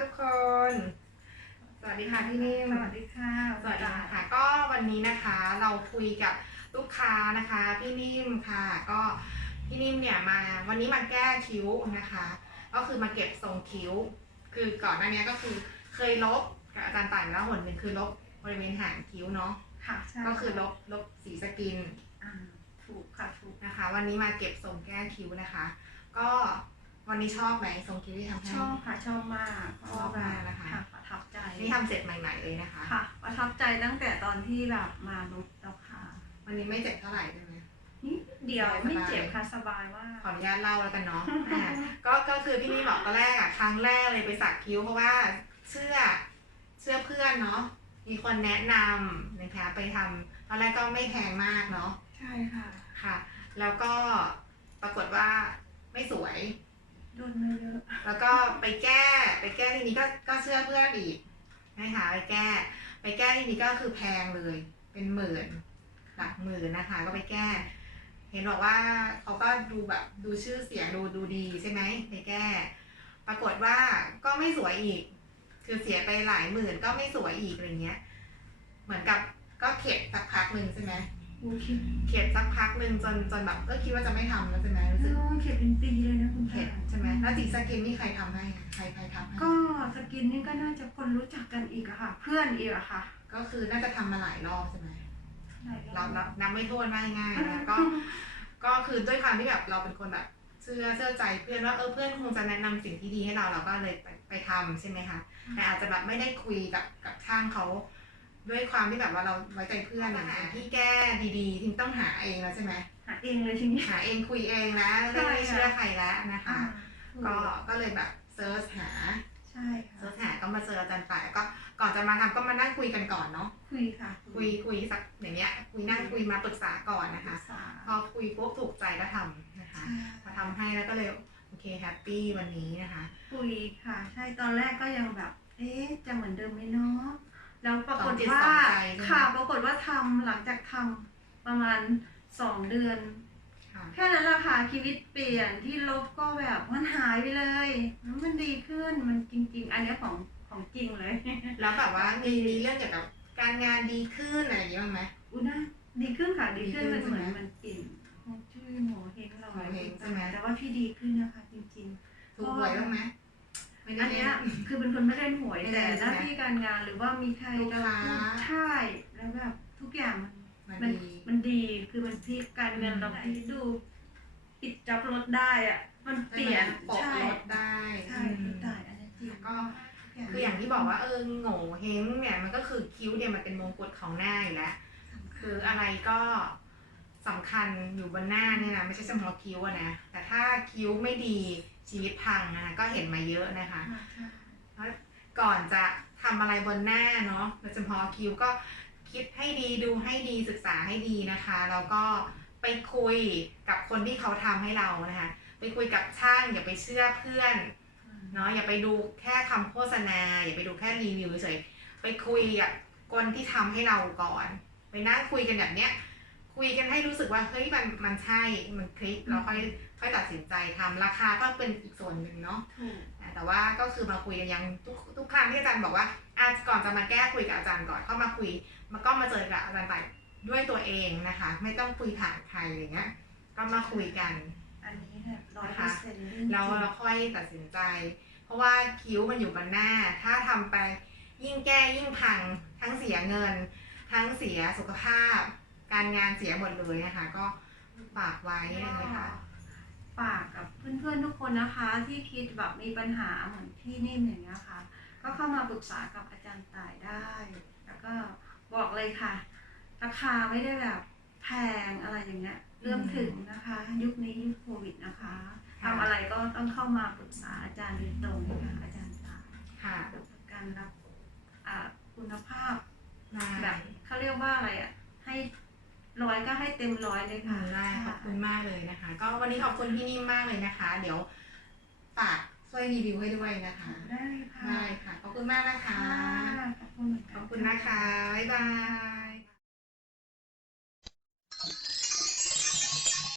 ทุกคน สวัสดีค่ะพี่นิ่มสวัสดีค่ะ สวัสดีค่ะ ก็วันนี้นะคะเราคุยกับลูกค้านะคะ พี่นิ่มค่ะ ก็พี่นิ่มเนี่ยมาวันนี้มาแก้คิ้วนะคะ ก็คือมาเก็บทรงคิ้ว คือก่อนหน้านี้ก็คือเคยลบกับอาจารย์ต่ายมาแล้วหนหนึ่งคือลบบริเวณหางคิ้วเนาะค่ะใช่ก็คือลบลบสีสกินอ่าถูกค่ะถูกนะคะ วันนี้มาเก็บทรงแก้คิ้วนะคะ ก็ วันนี้ชอบไหมทรงคิ้วที่ทำให้ชอบค่ะชอบมากเพราะว่าชอบมากนะคะ ประทับใจนี่ทำเสร็จใหม่ๆเลยนะคะ ค่ะ ประทับใจตั้งแต่ตอนที่แบบมาลบแล้วค่ะ วันนี้ไม่เจ็บเท่าไหร่ใช่ไหมนี่เดียวสบายไม่เจ็บค่ะสบายมากขออนุญาตเล่าแล้วกันเนาะอ่าก็ก็คือพี่นี่บอกตอนแรกอะครั้งแรกเลยไปสักคิ้วเพราะว่าเชื่อเชื่อเพื่อนเนาะมีคนแนะนำนะคะไปทำตอนแรกก็ไม่แพงมากเนาะใช่ค่ะค่ะ แล้วก็ปรากฏว่าไม่สวย โดนมาเยอะ แล้วก็ไปแก้ไปแก้ทีนี้ก็ก็เชื่อเพื่อนอีกนะคะไปแก้ ไปแก้ทีนี้ก็คือแพงเลย เป็นหมื่นหลักหมื่นนะคะ ก็ไปแก้ เห็นบอกว่าเขาก็ดูแบบดูชื่อเสียงดูดูดีใช่ไหมไปแก้ ปรากฏว่าก็ไม่สวยอีก คือเสียไปหลายหมื่นก็ไม่สวยอีกอะไรเงี้ย เหมือนกับก็เข็ดสักพักหนึ่งใช่ไหม โอเคเข็ดสักพักหนึ่งจนจนแบบก็คิดว่าจะไม่ทำแล้วใช่ไหมรู้สึกโอ้เข็ดเป็นปีเลยนะคุณเข็ดใช่ไหมแล้วสีสกินนี่ใครทำให้อะใครใครทำให้ก็สกินนี่ก็น่าจะคนรู้จักกันอีกอะค่ะ เพื่อนอีกอะค่ะ ก็คือน่าจะทำมาหลายรอบใช่ไหมหลายรเราอบเรานับไม่โทษว่าง่ายๆนะก็ก็คือด้วยความที่แบบเราเป็นคนแบบเชื่อเชื่อใจเพื่อนว่าเออเพื่อนคงจะแนะนำสิ่งที่ดีให้เราเราก็เลยไปไปทำใช่ไหมคะแต่อาจจะแบบไม่ได้คุยกับกับช่างเขา ด้วยความที่แบบว่าเราไว้ใจเพื่อนอย่างเงี้ยที่แก้ดีๆทิ้งต้องหาเองแล้วใช่ไหมหาเองเลยทีนี้ หาเองคุยเองแล้วใช่ไม่ค่ะ เชื่อใครแล้วนะคะอ่าก็ก็เลยแบบเซิร์ชหาใช่ค่ะเซิร์ชหาก็มาเจออาจารย์ป่ายแล้วก็ก่อนจะมาทำก็มานั่งคุยกันก่อนเนาะคุยค่ะคุยคุยสักอย่างเงี้ยคุยนั่งคุยมาปรึกษาก่อนนะคะศึกษาพอคุยปุ๊บถูกใจก็ทำนะคะใช่พอทำให้แล้วก็เลยโอเคแฮปปี้วันนี้นะคะ คุยค่ะ ใช่ตอนแรกก็ยังแบบ เอ๊ะจะเหมือนเดิมไหมเนาะ แล้วปรากฏว่าสองจิตสองใจใช่ไหมค่ะ ปรากฏว่าทำหลังจากทำประมาณสองเดือน ค่ะ แค่นั้นแหละค่ะชีวิตเปลี่ยนที่ลบก็แบบมันหายไปเลยแล้วมันดีขึ้นมันจริง ๆ อันเนี้ยของของจริงเลย แล้วแบบว่ามีมีเรื่องเกี่ยวกับการงานดีขึ้นอะไรอย่างเงี้ยบ้างไหม อุ้ยน่าดีขึ้นค่ะดีขึ้นดีขึ้มันนเหมือนใช่ไหมมันเปลี่ยนฮวงจุ้ยหมอเฮงเราหมอเฮงใช่ไหม แต่ว่าพี่ดีขึ้นนะคะจริงๆถูกหวยบ้างไหมไม่ได้ อันเนี้ยคือเป็นคนไม่ได้หวยไม่ได้แต่หใช่น้าไหมที่การงานหรือว่ามีใครลูกเราค้าพูดใช่แล้วแบบทุกอย่างมันมันมันดีมันดีคือมันพลิกการเงินอืมเราพลิกดูปิดจับรถได้อะ มันเปลี่ยนปกใช่ลดได้ใช่อืรมถได้อันนี้จริงก็คืออย่างที่บอกว่าเออโง่เฮงเนี่ยมันก็คือคิ้วเนี่ยมันเป็นมงกุฎของหน้าอยู่แล้วคืออะไรก็สำคัญอยู่บนหน้าเนี่ยนะไม่ใช่เฉพาะคิ้วอะนะแต่ถ้าคิ้วไม่ดี ชีวิตพังนะคะก็เห็นมาเยอะนะคะใช่ก่อนจะทำอะไรบนหน้าเนาะโดยเฉพาะคิ้วก็คิดให้ดีดูให้ดีศึกษาให้ดีนะคะแล้วก็ไปคุยกับคนที่เขาทำให้เรานะคะ ไปคุยกับช่างอย่าไปเชื่อเพื่อนเนาะอย่าไปดูแค่คำโฆษณา อย่าไปดูแค่รีวิวเฉยไปคุยกับคนที่ทำให้เราก่อน ไปนั่งคุยกันแบบเนี้ย คุยกันให้รู้สึกว่าเฮ้ยมันมันใช่มันคลิกแล้วค่อยค่อยตัดสินใจทำราคาก็เป็นอีกส่วนหนึ่งเนาะถูกอ่าแต่ว่าก็คือมาคุยกันยังทุกทุกครั้งที่อาจารย์บอกว่าอาก่อนจะมาแก้คุยกับอาจารย์ก่อนเข้ามาคุยมาก็มาเจอกับอาจารย์ไปด้วยตัวเองนะคะ ไม่ต้องคุยผ่านใครอะไรเงี้ยก็มาคุยกันอันนี้แบบร้อยเปอร์เซ็นต์แล้วเราค่อยตัดสินใจ เพราะว่าคิ้วมันอยู่บนหน้า ถ้าทำไปยิ่งแก้ยิ่งพังทั้งเสียเงิน ทั้งเสียสุขภาพ การงานเสียหมดเลยนะคะ ก็ฝากไว้นะคะฝากกับเพื่อนๆทุกคนนะคะ ที่คิดแบบมีปัญหาเหมือนที่นิ่มอย่างเงี้ยค่ะ ก็เข้ามาปรึกษากับอาจารย์ต่ายได้ แล้วก็บอกเลยค่ะ ราคาไม่ได้แบบแพงอะไรอย่างเงี้ยเริ่มถึงนะคะ ยุคนี้ยุคโควิดนะคะค่ะทำอะไรก็ต้องเข้ามาปรึกษาอาจารย์โดยตรงค่ะอาจารย์ต่ายค่ะการรับอ่าคุณภาพได้แบบเขาเรียกว่าอะไรอะให้ ร้อยก็ให้เต็มร้อยเลยค่ะค่ะได้ขอบคุณมากเลยนะคะ ก็วันนี้ขอบคุณพี่นิ่มมากเลยนะคะ เดี๋ยวฝากช่วยรีวิวให้ด้วยนะคะ ได้เลยค่ะได้ค่ะ ขอบคุณมากนะคะค่ะขอบคุณเหมือนกันขอบคุณนะคะ บ๊ายบาย